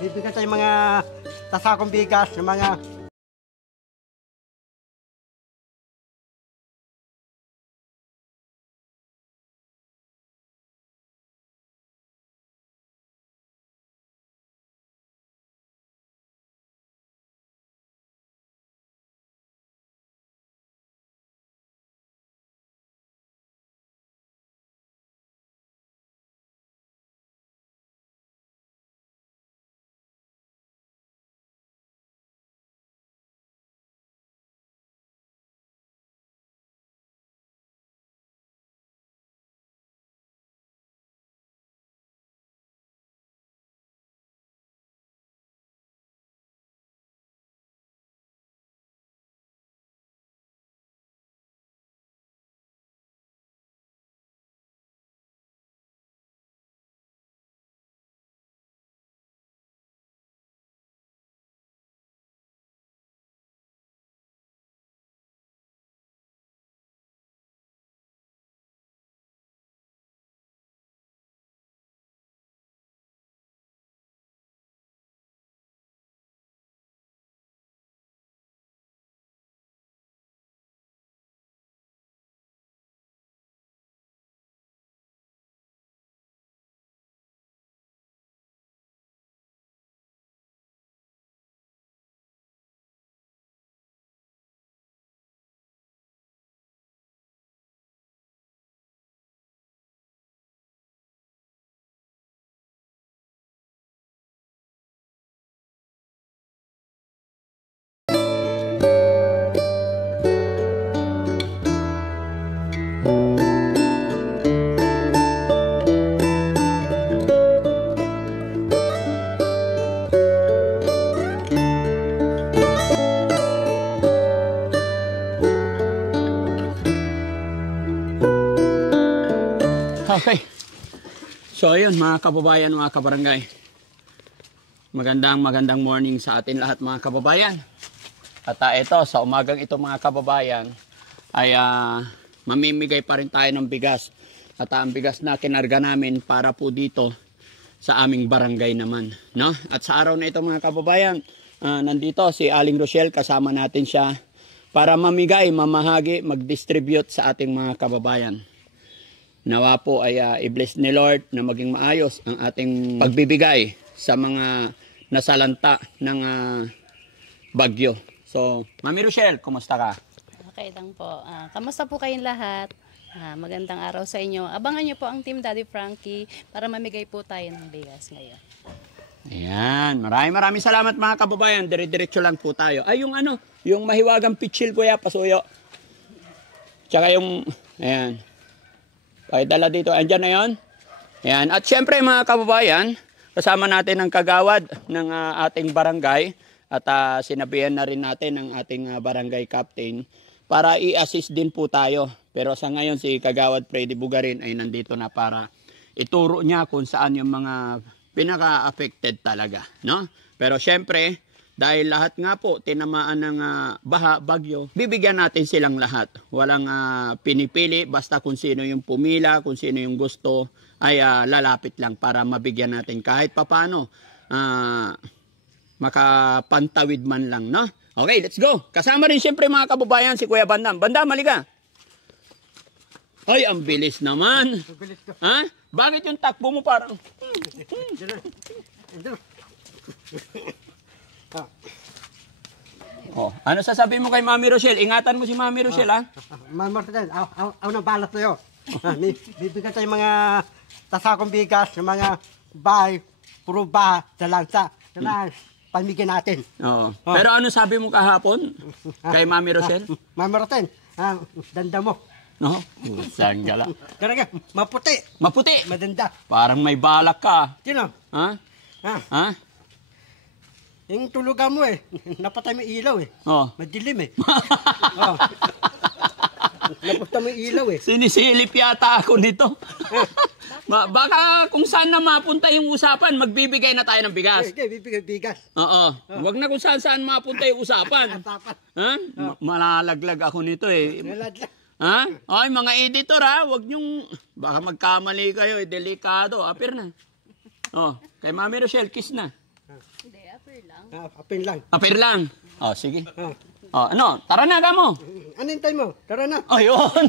Bibigyan tayo mga tasakong bigas, ng mga... Okay. So ayun mga kababayan, mga kabarangay. Magandang morning sa atin lahat mga kababayan. At ito, sa umagang ito mga kababayan, ay mamimigay pa rin tayo ng bigas. At ang bigas na kinarga namin para po dito sa aming barangay naman. No? At sa araw na ito mga kababayan, nandito si Aling Rochelle, kasama natin siya para mamigay, mamahagi, mag-distribute sa ating mga kababayan. Nawa po ay i-bless ni Lord na maging maayos ang ating pagbibigay sa mga nasalanta ng bagyo. So, Mami Rochelle, kumusta ka? Okay lang po. Kamusta po kayong lahat? Magandang araw sa inyo. Abangan nyo po ang Team Daddy Frankie para mamigay po tayo ng bigas ngayon. Ayan. Maraming salamat mga kababayan. Dire-diretso lang po tayo. Ay, yung mahiwagang pitchil kuya, pasuyo. Tsaka yung, ayan. Pakidala dito. Andyan na yun. Ayan. At syempre mga kababayan, kasama natin ang kagawad ng ating barangay at sinabihan na rin natin ang ating barangay captain para i-assist din po tayo. Pero sa ngayon si Kagawad Freddy Bugarin ay nandito na para ituro niya kung saan yung mga pinaka-affected talaga. No? Pero syempre, dahil lahat nga po tinamaan ng baha, bagyo, bibigyan natin silang lahat. Walang pinipili, basta kung sino yung pumila, kung sino yung gusto, ay lalapit lang para mabigyan natin kahit papano makapantawid man lang. No? Okay, let's go. Kasama rin siyempre mga kababayan si Kuya Bandam. Bandam, halika. Ay, ang bilis naman. Ha? Bakit yung takbo mo parang... Oh, ano sasabihin mo kay Mami Rochelle? Ingatan mo si Mami Rochelle, ha? Mami Rochelle, ako nang balas sa'yo. Bibigyan tayo mga tasakong bigas, ng mga bahay, puro baha, sa langsa. Kailangan pamigyan natin. Oo. Pero ano sabi mo kahapon kay Mami Rochelle? Mami Rochelle, danda mo. No? Sanggala. Talaga, maputi. Maputi. Madanda. Parang may balak ka. Sino? Ha? Ha? Yung tulugan mo napatay mo ilaw Oh. Madilim Napatay mo ilaw Sinisilip yata ako nito. Baka kung saan na mapunta yung usapan, magbibigay na tayo ng bigas. Bibigay bigas. Oo. Huwag na kung saan mapunta yung usapan. Ha? Malalaglag ako nito Malalaglag. Ha? Ay, mga editor ha, huwag nyong, baka magkamali kayo, delikado. Apir na. Oh, kay Mami Rochelle, kiss na. Hindi, upper lang. Apin lang. Apir lang. Oh, sige. Ah. Oh, ano? Tara na, kamo. Ano hintay mo? Tara na. Oh, yun.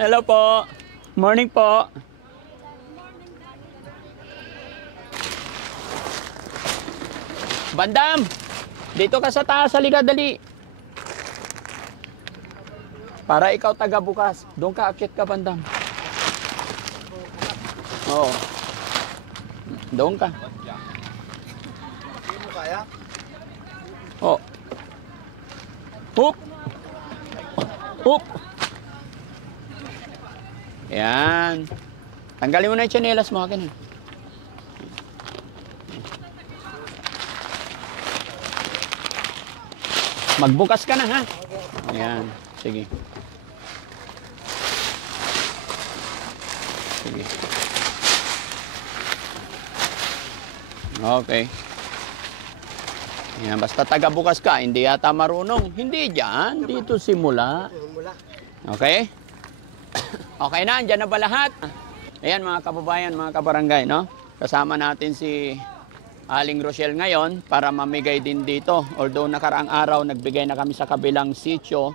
Hello po. Morning po. Bandam, dito ka sa taas, halika dali. Para ikaw taga bukas. Doon ka, akit ka, Bandam. Oo. Doon ka. Oh. Hup. Hup. Yan. Tanggalin mo na yung tsinelas mo akin. Magbukas ka na, ha? Ayan. Sige. Sige. Okay. Ayan, basta taga-bukas ka, hindi yata marunong. Hindi dyan. Dito simula. Okay? Okay na, andyan na ba lahat? Ayan mga kababayan, mga kabarangay, no? Kasama natin si Aling Rochelle ngayon para mamigay din dito. Although nakaraang araw, nagbigay na kami sa kabilang sitio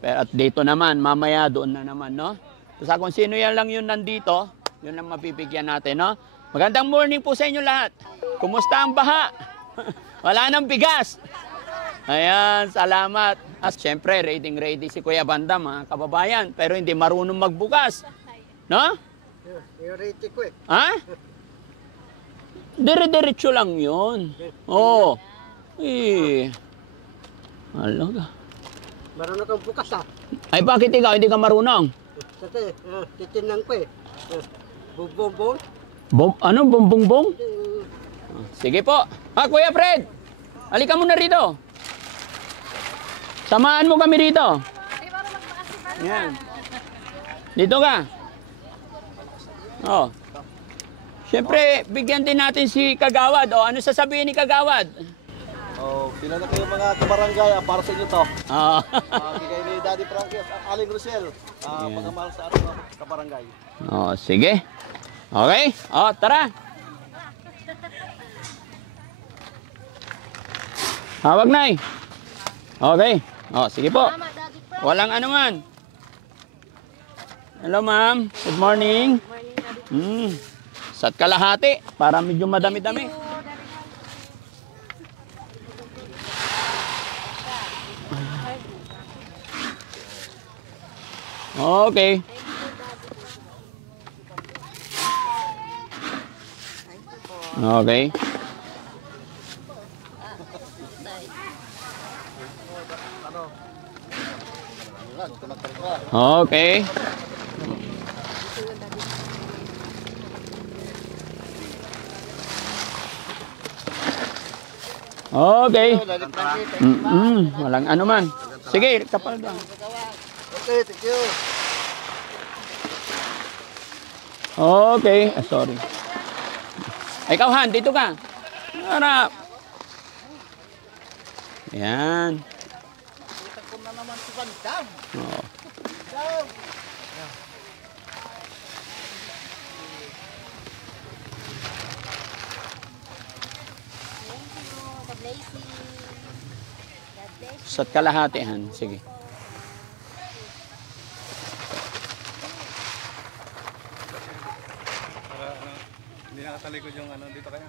Pero at dito naman, mamaya doon na naman, no? Basta kung sino yan lang yun nandito, yun ang mapipigyan natin, no? Magandang morning po sa inyo lahat. Kumusta ang baha? Wala nang bigas. Ayan, salamat. At syempre, ready si Kuya Banda, mga kababayan. Pero hindi marunong magbukas. No? Yung rate ko eh. Ha? Dire-diretso lang yun. Oo. Eh. Alaga. Marunong kang bukas ah. Ay, bakit ikaw hindi ka marunong? Kasi, titinang ko eh. Bubong-bong. Ano? Bumbong-bong? Sige po. Kuya Fred. Halika muna rito. Samahan mo kami rito. Yan. Dito ka. Oh. Siyempre, bigyan din natin si Kagawad. O, ano sasabihin ni Kagawad? Oh, sila na kayo mga kabarangay, para sa inyo to. Oh. Bigay ni Daddy Frankie at Aling Rosel. Mga mahal sa ating mga kabarangay. Oh, sige. Okay. Oh, tara. Hawag na eh. Okay. Oh, sige po. Walang anuman. Hello, ma'am. Good morning. Sat kalahati para medyo madami-dami. Okay. Okay. Okay. Okay. Walang ano man. Sige, kapal lang. Okay, thank you. Okay. Sorry. Ikaw, Han, dito ka. Harap. Yan. Oh. Sa kalahati, Han. Sige. Hindi nakatalikod yung dito kaya.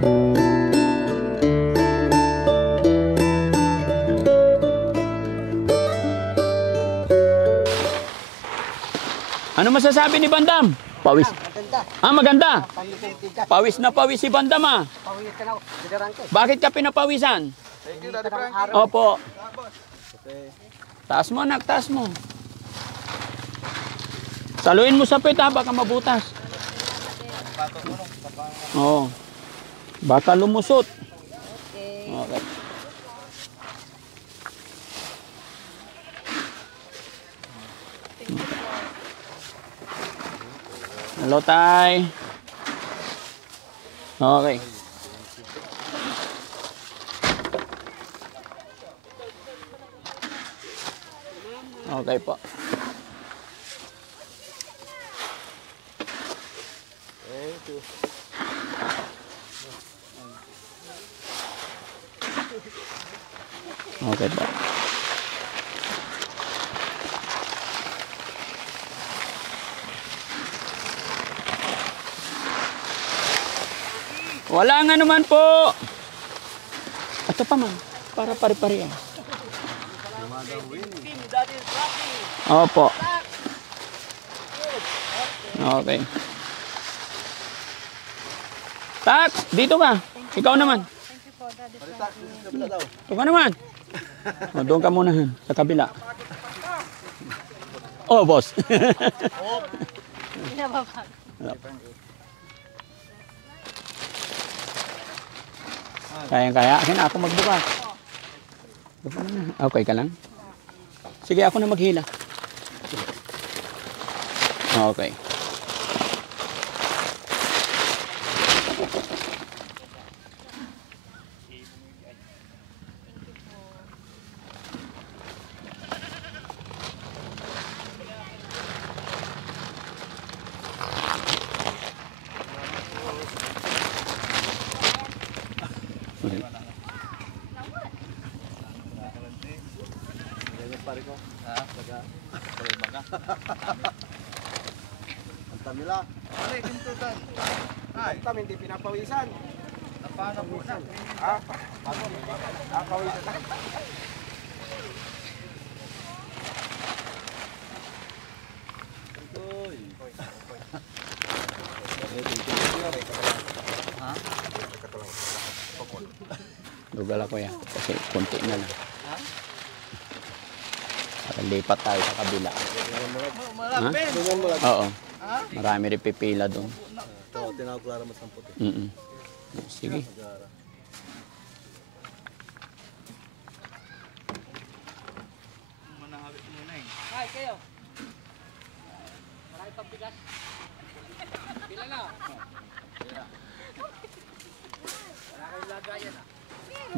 Ano masasabi ni Bandam? Pawis. Maganda. Ah, maganda. Pamigay bigas. Pawis na pawis si Bandam ah. Pawis ka na. Bidarangke. Bakit ka pinapawisan? Thank you, Daddy Frankie. Araw. Opo. Okay. Taas mo anak, taas mo. Saluin mo sa pita, baka mabutas. Oo. Baka lumusot. Okay. Hello, Tay. Okay. Okay po. Thank you. Okay po. Wala nga naman po. Ito pa man. Para pare-pare yan. Opo. Okay. Tax, dito ka. Ikaw naman. Ito ka naman. O, doon ka muna sa kabila. Oh, boss. Kaya, akin ako magbukas. Okay ka lang? Sige, ako na maghila. Okay. Ang tamila. Ano yung pintutan? Ay, tam hindi pinapawisan. Napanabusan. Ha? Pawisan na. Dugal ako yan. Kasi konti na lang. Para lipat tayo sa kabila. Ha? Oo. Marami rin pipila doon. Ito, tinawag ko lang mas ng puti. Sige.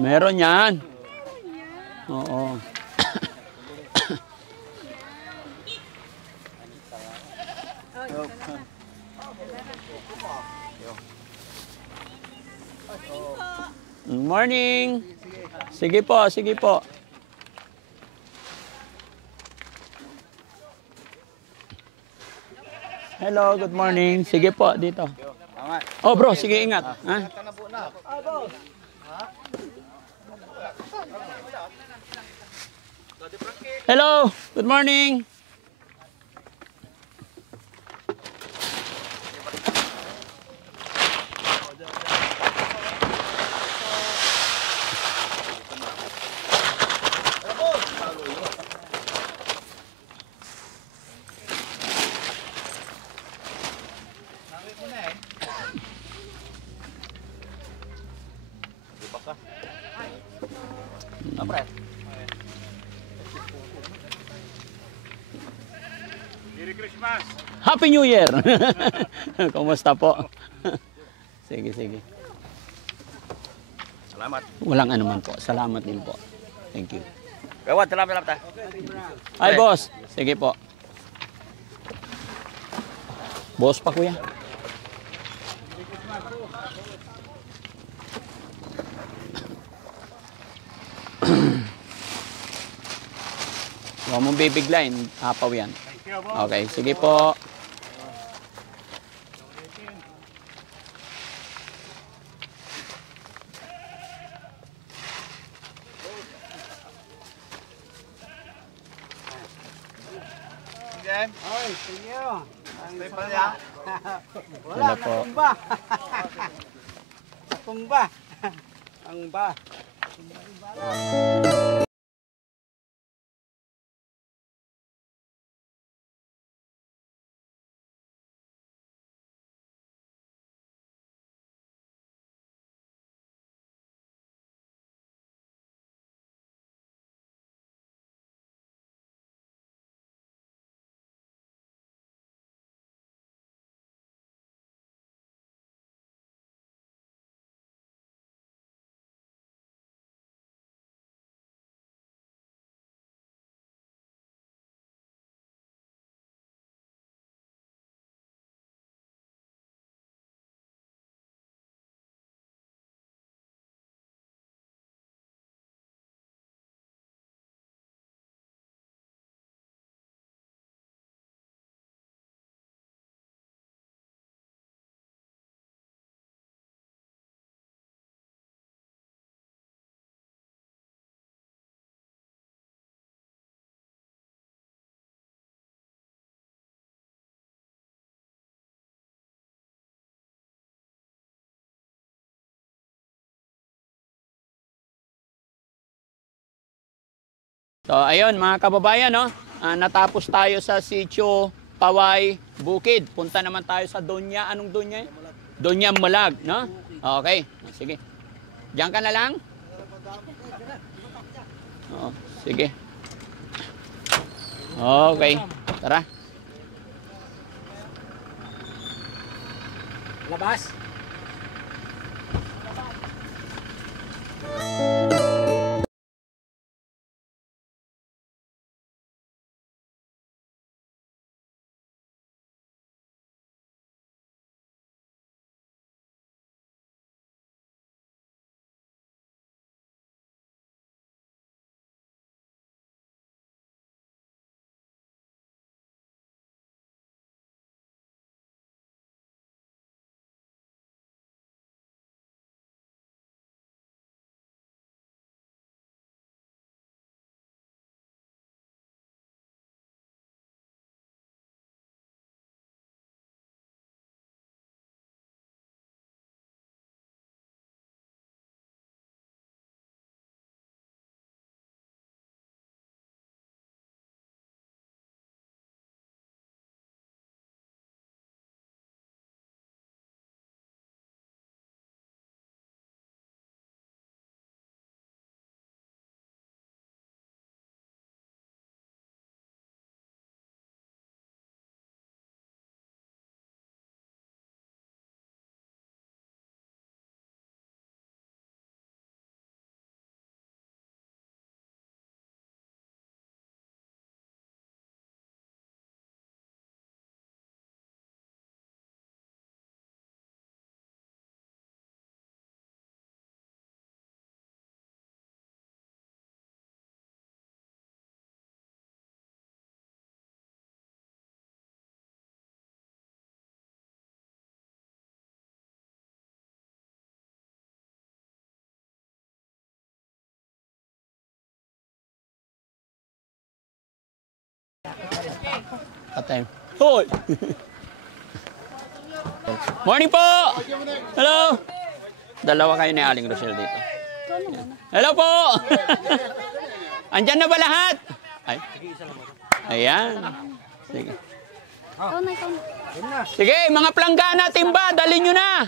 Meron yan. Oo. Morning. Sige po, sige po. Hello, good morning. Sige po, dito. Oh bro, sige ingat. Ha? Hello, good morning. Merry Christmas! Happy New Year! Kumusta po? Sige, sige. Salamat. Walang anuman po. Salamat din po. Thank you. Gawad, salamat ta. Ay, boss. Sige po. Boss pa, kuya. Huwag mong bibiglayin. Apaw yan. Okay, sige po. Tem. Oy, thank you. Stay pa niya. Wala, Hello po. natumba. Natumba. Ang ba. So, ayun mga kababayan, no? Natapos tayo sa Sitio Paway, Bukid. Punta naman tayo sa Donya. Anong Donya? Donya Malag, no? Okay, sige. Diyan ka na lang? Oo, sige. Okay, tara. Labas. Patay. Hoy! Morning po! Hello! Dalawa kayo ni Aling Rochelle dito. Hello po! Andyan na ba lahat? Ay. Ayan. Sige. Ikaw na, ikaw na. Sige, mga planggana, timba, dalhin nyo na.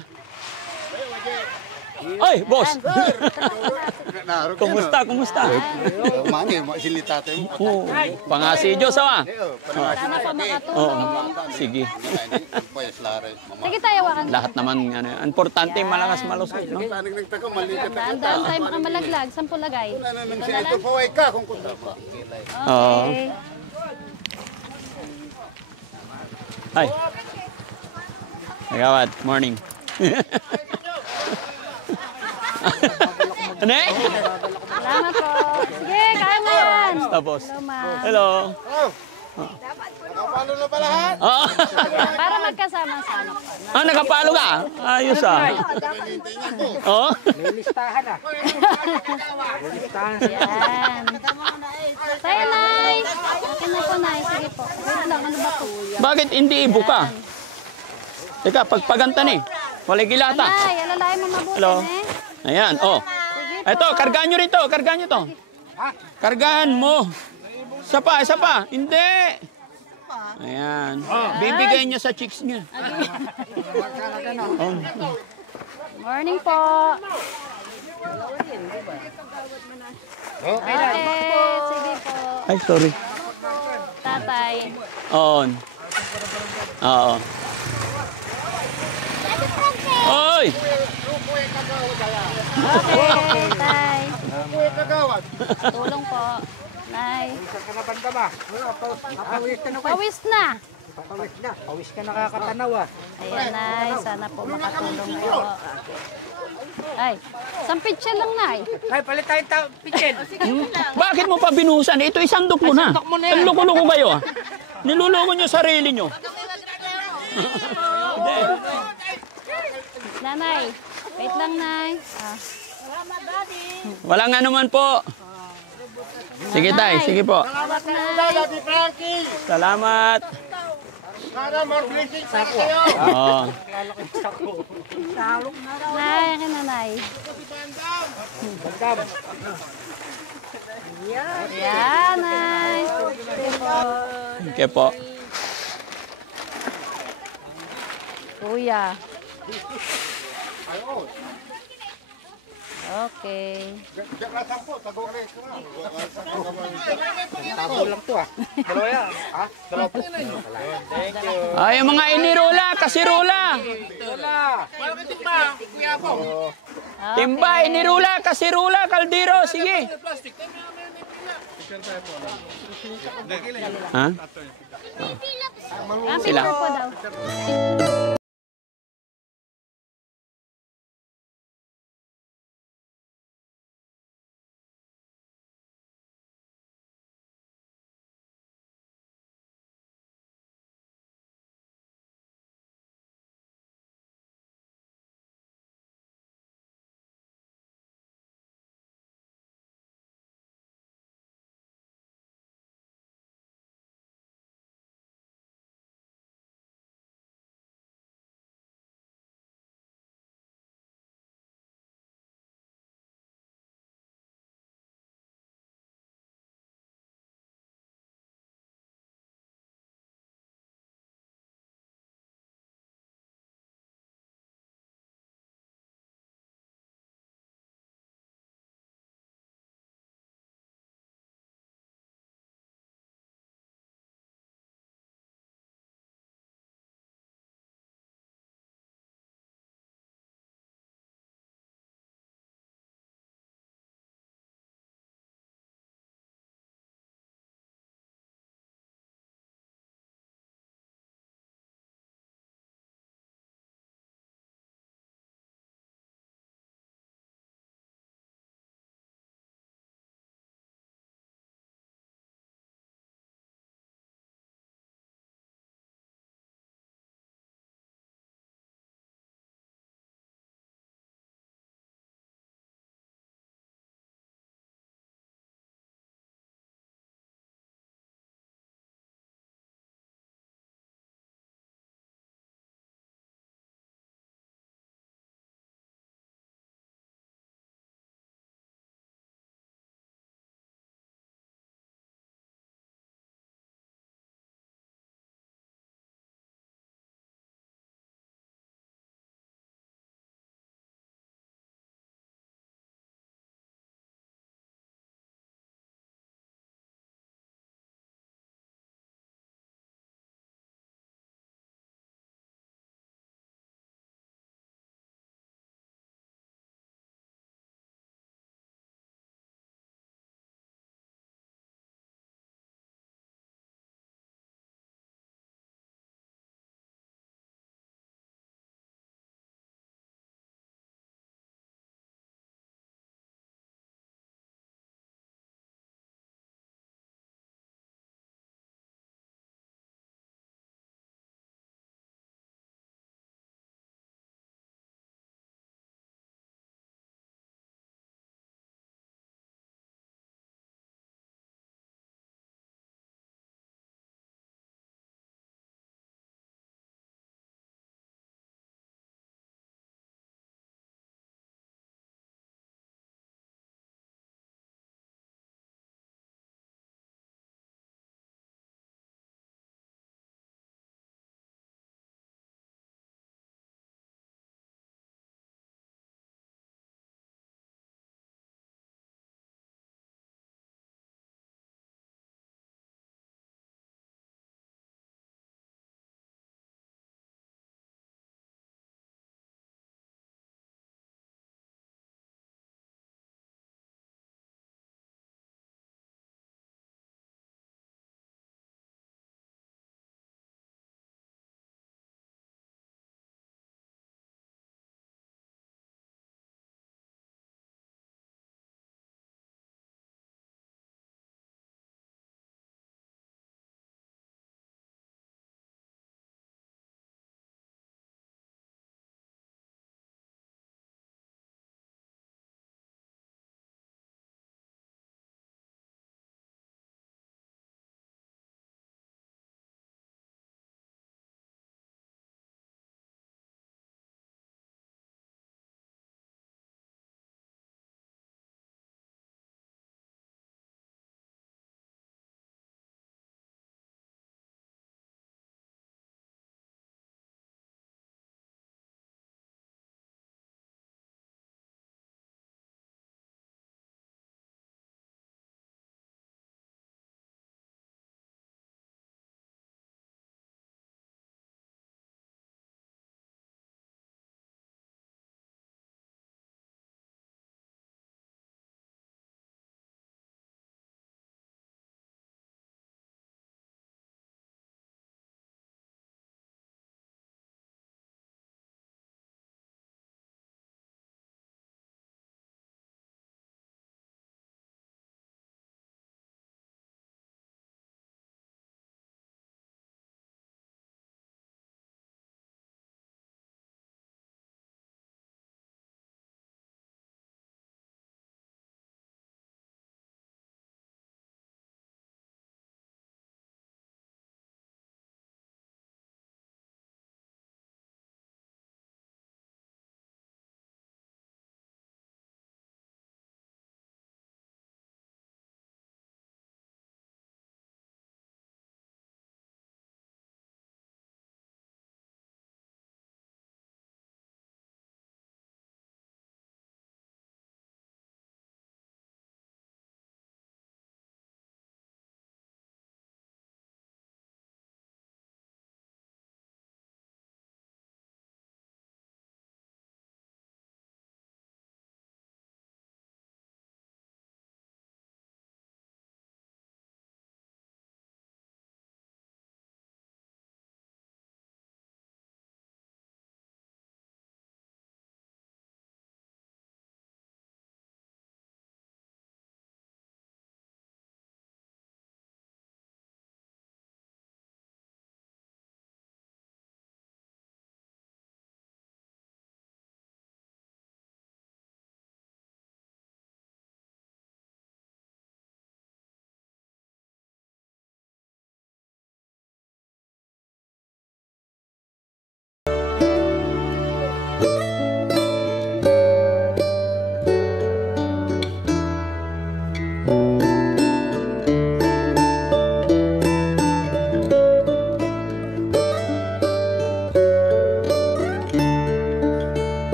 Ay, boss. Kumusta, kumusta? Mani, silita tayo. Oh, pangasi Diyos, ah. Sana pa makatulong. Oo, sige. Sige tayo, wakan. Lahat naman, ano, importante malakas malusog, no? Daan tayo makamalaglag. 10 lagay. Ito po ay ka kung kunta pa. Oo. Okay. Hi. Agawad, morning. Ano eh? Salamat po. Sige, kaya nga yan. Tapos. Hello, ma'am. Hello. Nakapalo na ba lahat? Oo. Para magkasama-sama po. Nakapalo ka? Ayos Oo. May listahan ah. Yan. Tayo, Nay. Akin na po, Nay. Sige po. Wait lang, ano ba po? Bakit hindi ibuka? Teka, pagpagantan eh. Walay gilata. Nay, alalayan mo mabuti, Hello. eh. Ayan, oh. Ito, kargahan nyo rito. Kargahan nyo to. Kargahan mo. Isa pa. Hindi. Ayan. Bibigay niya sa chicks niya. Oh. Morning po. Okay, sige po. Ay, sorry. Tatay. On. Oo. Oy! Okay, tay. Kuya kagawad. Tulong po. Nay. Isa ka na banda ba? Napawis ka na ko. Pawis na. Napawis na. Pawis ka nakakatanaw ah. Ayan, Nay. Sana po makatulong po. Ay, sampit siya lang, Nay. Ay, palit tayong pitchen. Bakit mo pa binuhusan? Ito isandok mo na. Ang loko-loko kayo ah. Niluloko nyo sarili nyo. Hindi. Nanay. Wait lang, Nay. Walang anuman po. Sige tay, sige po. Hawak, Nay. Frankie! Salamat. Sana more blessings sa kayo! Oo. Nay, akin na, Nay. Yan, Nay. Sige po. Okay po. Kuya. Okay. Tabo lang to ah. Dalawa yan. Ha? Dalawa po. Thank you. Ay, yung mga inirula, kasirula. Timba, inirula, kasirula, kaldero. Sige. Ha? Sila. Po daw.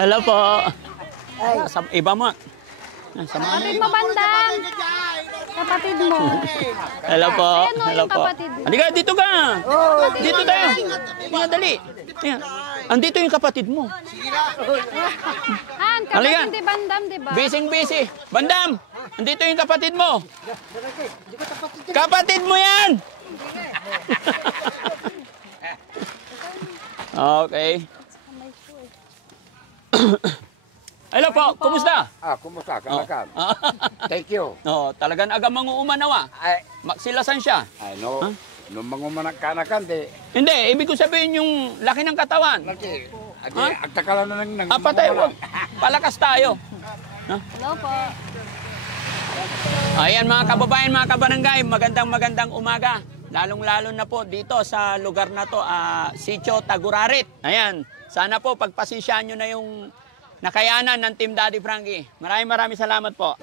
Hello po. Sa iba mo. Sa Kapatid mo, Bandam. Kapatid mo. Hello po. Ayan o, Hello yung po. kapatid. Halika, dito ka. Dito tayo. Tingnan, dali. Tingnan. Andito yung kapatid mo. Han, Halika. kapatid ni Bandam, di ba? Busy. Bandam, andito yung kapatid mo. Kapatid mo yan. Okay. Hello po, kumusta? Kumusta? Kanakan. Thank you. No, talagang aga manguumanawa. Ay, Maksilasan siya. no. Huh? Nung mga kanakan, di. Hindi, ibig ko sabihin yung laki ng katawan. Lagi. Huh? Agtakalan na ng Patay, wag. Palakas tayo. Hello po. Ayan mga kababayan, mga kabarangay, magandang umaga. Lalong-lalo na po dito sa lugar na to, Sitio Tagurarit. Ayan, sana po pagpasensyahan nyo na yung nakayanan ng Team Daddy Frankie. Maraming salamat po.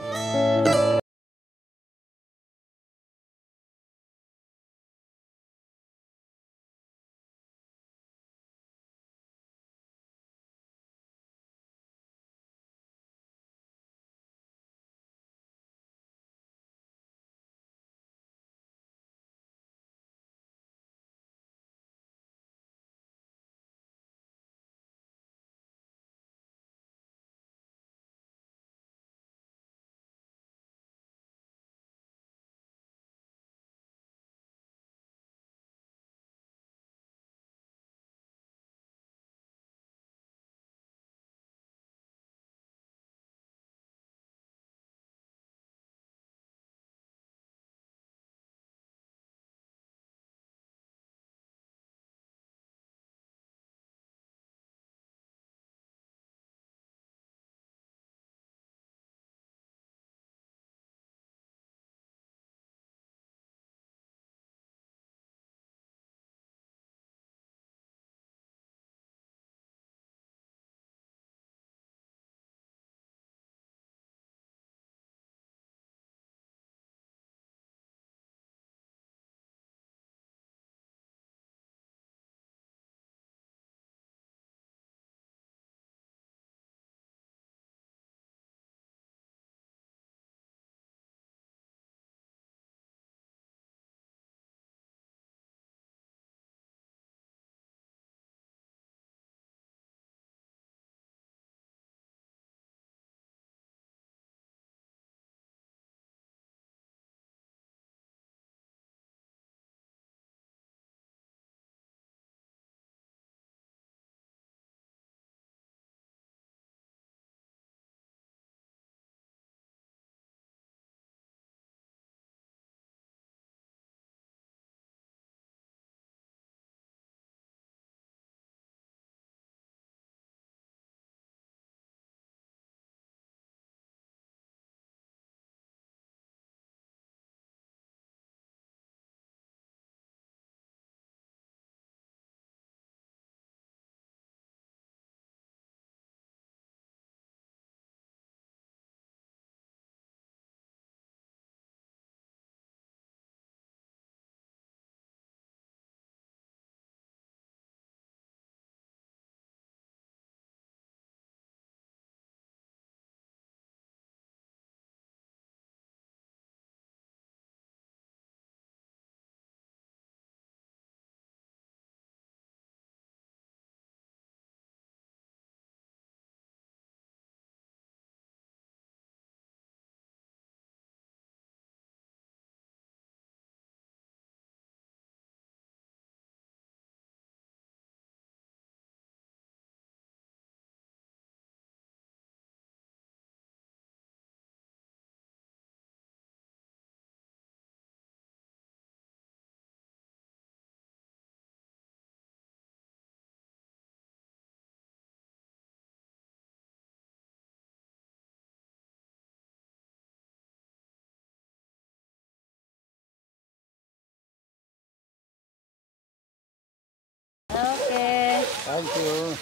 Okay. Thank you.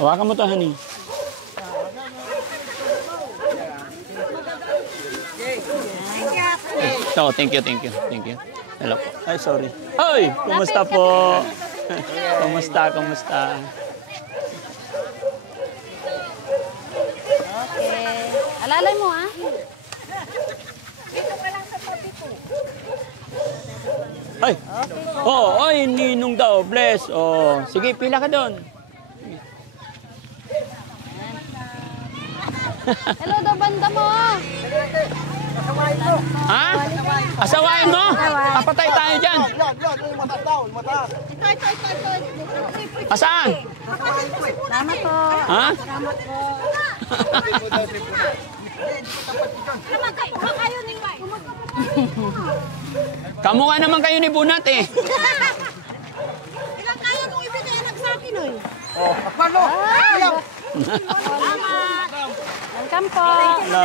Hawakan mo to, honey. So, thank you. Hello po. Ay, sorry. Ay, kumusta po? Kumusta? Malay mo, ah. Ay! Oh, ay, ninong daw. Bless. Oh, sige, pila ka doon. Hello daw, banda mo. Ha? Asawain mo? Papatay tayo dyan. Yan, mataas daw, mataas. Asaan? Salamat po. Ha? Salamat po. Kamukha naman kayo ni Bunat eh. Ilang kaya nung ibigay anak sa akin, oy. Paano? Salamat. Welcome po. Hello.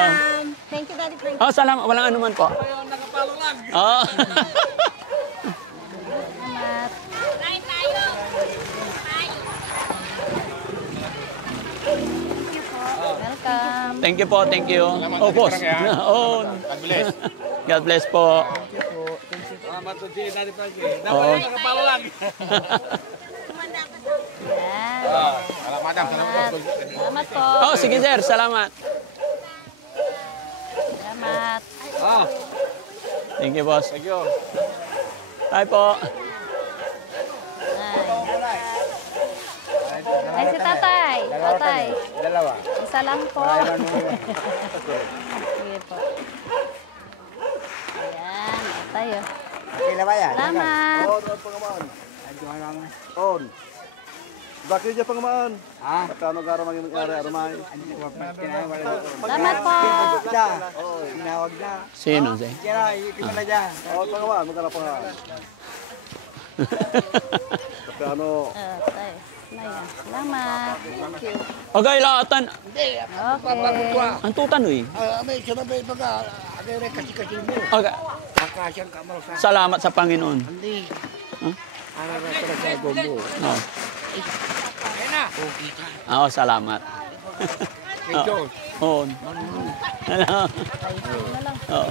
Thank you, Daddy Frank. Oh, salamat. Walang anuman po. Nakapalo lang. Oh. Salamat. Kain tayo. Welcome. Thank you po, thank you. Oh, boss. Oh. God bless. God bless po. Salamat po si Daddy Frankie. Oo. Nakapalo lang. Yan. Madam, Salamat po. Oh, sige sir. Salamat. Salamat. Thank you, boss. Thank you. Hi po. Ay, si tatay. Tatay. Dalawa. Isa lang po. Sige po. Ayan. Tatay, oh. Kailan ba yan? Salamat. On. Bakit niya pangamaan? Ha? Kano gara mangyari arumay? Salamat po. Tinawag na. Sino siya? Kaya, ikipin na dyan. Oo, pangamaan, magkala pangamaan. Kano? Tatay. Ayan. Salamat. Thank you. Okay, laatan. Okay. Ang tutan, uy. May sinabi baga, agay kasi mo. Okay. Akasyang kamaro sa Salamat sa Panginoon. hindi. Huh? Ano na pala sa gombo. No. Oo, salamat. Ito. Oo. Hello. Oo.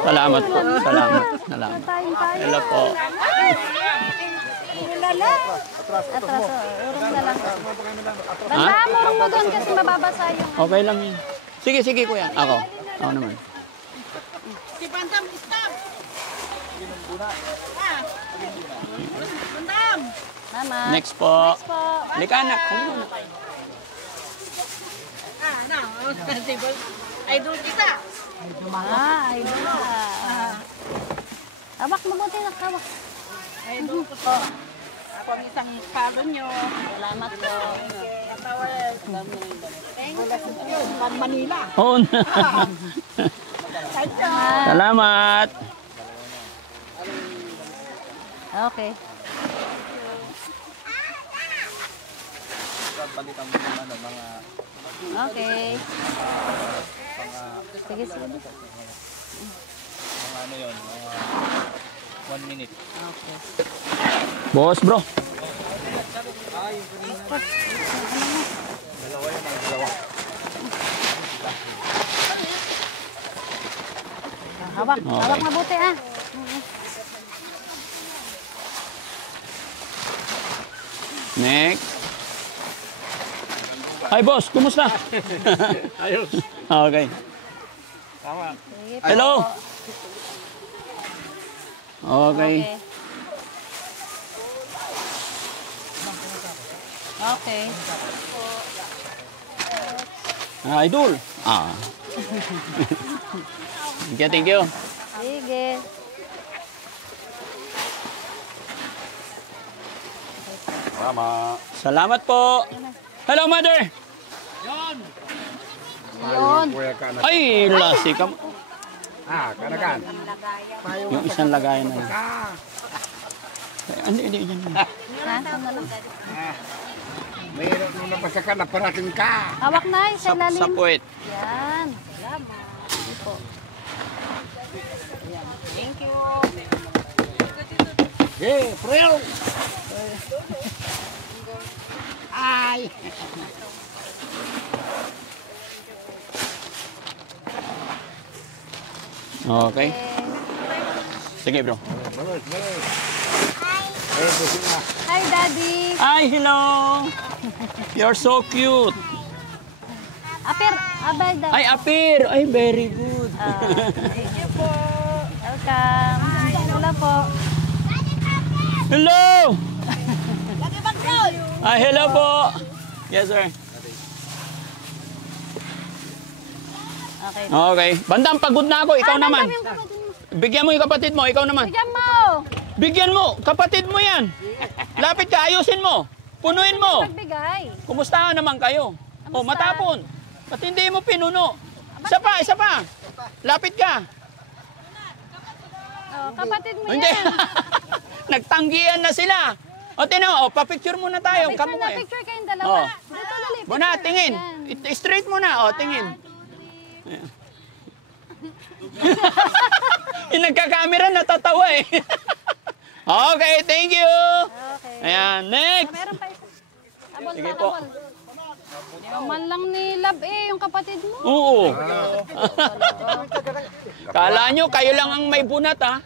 Salamat po. Salamat. Salamat. Tayo tayo. Hello po. Atraso. Urong na lang. Banda mo doon kasi mababasa yung... Okay lang yun. Sige, sige kuya. Ako. Ako naman. Si Bandam, stop. Bandam. Salamat. Next po. Next po. Halika anak. Halika anak. Idol kita. Idol ka. Hawak mo buti na hawak. Idol ko to. Ako ang isang palo nyo. Salamat po. Pag Manila. Oo. Salamat. Okay. Balikan mo naman ng mga Okay. Sige, sige. mga ano yun, mga 1 minute. Okay. Boss bro. Hawak. Hawak mabuti ah. Next. Hi boss, kumusta? Ayos. Okay. Tama. Sige po. Hello. Okay. Okay. Idol. Okay, thank you. Sige. Tama. Salamat po. Hello, mother. Yun. Kuya ka na. Ay, lasi ka. Kanakan. Yung isang lagayan na yun. Hindi, hindi, yan. Ha? Ano na lang? Mayroon nung napasakan na parating ka. Hawak na. Sa Sa ilalim. puwet. Yan. Salamat. Sige po. Thank you. Hey, Preo! Ay! Okay. Sige, bro. Hi, Daddy. Hi, hello. You're so cute. Apir, abay daw. Ay, apir. Ay, very good. Thank you po. Welcome. Wala po. Hello! Ay, hello po. Yes, sir. Okay. Okay. Bandang, pagod na ako. Ikaw naman. Yung kapatid mo. Bigyan mo yung kapatid mo. Ikaw naman. Bigyan mo. Bigyan mo. Kapatid mo yan. Lapit ka. Ayusin mo. Punuin mo. Pagbigay. Kumusta naman kayo? O, matapon. Ba't hindi mo pinuno? Isa pa, isa pa. Lapit ka. Oh, kapatid mo Hindi. yan. Nagtanggihan na sila. O, tinan mo. Pa-picture muna tayo. Picture Kamu na eh. picture kayong dalawa. Oh. Dito dali. Muna, picture. tingin. Yan. Straight mo na. O, tingin. Yung nagkakamera, natatawa eh. Okay, thank you. Okay. Ayan, next. Meron pa isa. Abol Sige pa, po. abol. Man lang ni Love yung kapatid mo. Oo. Kala nyo, kayo lang ang may bunat, ha?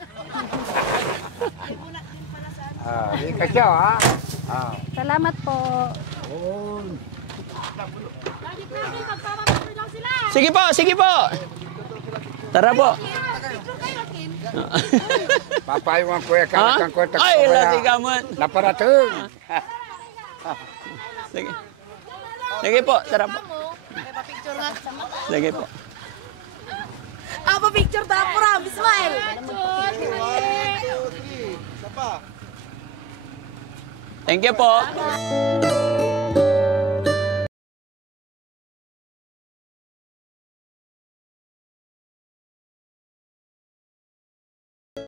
Di ka siya, ha? Salamat po. Sige po, sige po. Tara po. Papayungan ko ya Ha? kang kontak Ay, lasi kaman. Laparatong. Sige. Sige po, tara po. Sige po. Apa picture ta pura, Ismail. Thank you po.